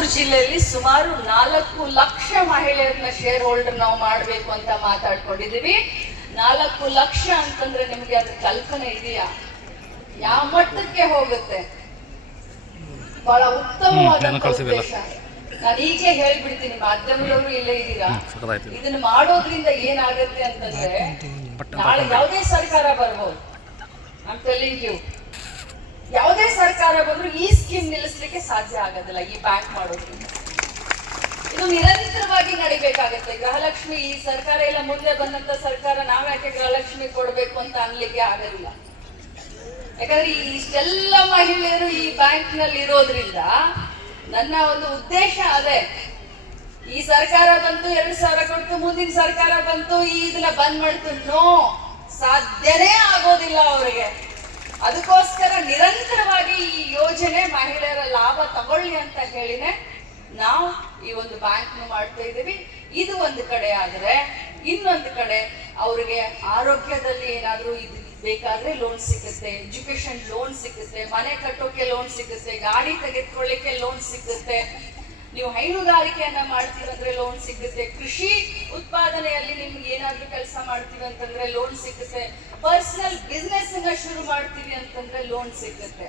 ತುಮಕೂರು ಜಿಲ್ಲೆಯಲ್ಲಿ ಸುಮಾರು 4 lakh ಮಹಿಳೆಯರನ್ನ share holder ನಾವು ಮಾಡಬೇಕು ಅಂತ ಮಾತಾಡ್ಕೊಂಡಿದೀವಿ. 4 ಲಕ್ಷ ಅಂತಂದ್ರೆ ನಿಮ್ಗೆ ಅದ್ರ ಕಲ್ಪನೆ ಇದೆಯಾ? ಯಾವ ಮಟ್ಟಕ್ಕೆ ಹೋಗುತ್ತೆ? ಬಹಳ ಉತ್ತಮವಾದ ಉದ್ದೇಶ. ನಾನು ಈಗಲೇ ಹೇಳ್ಬಿಡ್ತೀನಿ, ಮಾಧ್ಯಮದವರು ಇಲ್ಲೇ ಇದ್ದೀರಾ, ಇದನ್ನ ಮಾಡೋದ್ರಿಂದ ಏನಾಗುತ್ತೆ ಅಂತಂದ್ರೆ ನಾಳೆ ಯಾವುದೇ ಸರ್ಕಾರ ಬರ್ಬೋದು. ಐ ಟೆಲ್ಲಿಂಗ್ ಯು, ಯಾವುದೇ ಸರ್ಕಾರ ಬಂದ್ರು ಈ ಸ್ಕೀಮ್ ನಿಲ್ಲಿಸ್ಲಿಕ್ಕೆ ಸಾಧ್ಯ ಆಗೋದಿಲ್ಲ. ಈ ಬ್ಯಾಂಕ್ ಮಾಡೋದ್ರಿಂದ ಇದು ನಿರಂತರವಾಗಿ ನಡಿಬೇಕಾಗತ್ತೆ. ಗೃಹಲಕ್ಷ್ಮಿ ಈ ಸರ್ಕಾರ ಎಲ್ಲ ಮುಂದೆ ಬಂದಂತ ಸರ್ಕಾರ ನಾವ್ಯಾಕೆ ಗೃಹಲಕ್ಷ್ಮಿ ಕೊಡ್ಬೇಕು ಅಂತ ಅನ್ಲಿಕ್ಕೆ ಆಗೋದಿಲ್ಲ. ಯಾಕಂದ್ರೆ ಇಷ್ಟೆಲ್ಲ ಮಹಿಳೆಯರು ಈ ಬ್ಯಾಂಕ್ ನಲ್ಲಿ ಇರೋದ್ರಿಂದ ನನ್ನ ಒಂದು ಉದ್ದೇಶ ಅದೇ. ಈ ಸರ್ಕಾರ ಬಂತು, 2,000 ಕೊಟ್ಟು, ಮುಂದಿನ ಸರ್ಕಾರ ಬಂತು, ಇದನ್ನ ಬಂದ್ ಮಾಡ್ತು, ನೋ, ಸಾಧ್ಯನೇ ಆಗೋದಿಲ್ಲ ಅವರಿಗೆ. ಅದಕ್ಕೋಸ್ಕರ ನಿರಂತರವಾಗಿ ಈ ಯೋಜನೆ ಮಹಿಳೆಯರ ಲಾಭ ತಗೊಳ್ಳಿ ಅಂತ ಹೇಳಿನೇ ನಾವು ಈ ಒಂದು ಬ್ಯಾಂಕ್ ಮಾಡ್ತಾ ಇದ್ದೀವಿ. ಇದು ಒಂದು ಕಡೆ ಆದ್ರೆ, ಇನ್ನೊಂದು ಕಡೆ ಅವ್ರಿಗೆ ಆರೋಗ್ಯದಲ್ಲಿ ಏನಾದ್ರೂ ಇದು ಬೇಕಾದ್ರೆ ಲೋನ್ ಸಿಗುತ್ತೆ, ಎಜುಕೇಶನ್ ಲೋನ್ ಸಿಗುತ್ತೆ, ಮನೆ ಕಟ್ಟೋಕೆ ಲೋನ್ ಸಿಗುತ್ತೆ, ಗಾಡಿ ತೆಗೆದುಕೊಳ್ಳಿಕ್ಕೆ ಲೋನ್ ಸಿಗುತ್ತೆ, ನೀವು ಹೈನುಗಾರಿಕೆಯನ್ನ ಮಾಡ್ತೀವಂದ್ರೆ ಲೋನ್ ಸಿಗುತ್ತೆ, ಕೃಷಿ ಉತ್ಪಾದನೆಯಲ್ಲಿ ನಿಮ್ಗೆ ಏನಾದ್ರೂ ಕೆಲಸ ಮಾಡ್ತೀವಿ ಅಂತಂದ್ರೆ ಲೋನ್ ಸಿಗುತ್ತೆ, ಪರ್ಸನಲ್ ಬಿಸ್ನೆಸ್ ಅನ್ನ ಶುರು ಮಾಡ್ತೀವಿ ಅಂತಂದ್ರೆ ಲೋನ್ ಸಿಗುತ್ತೆ.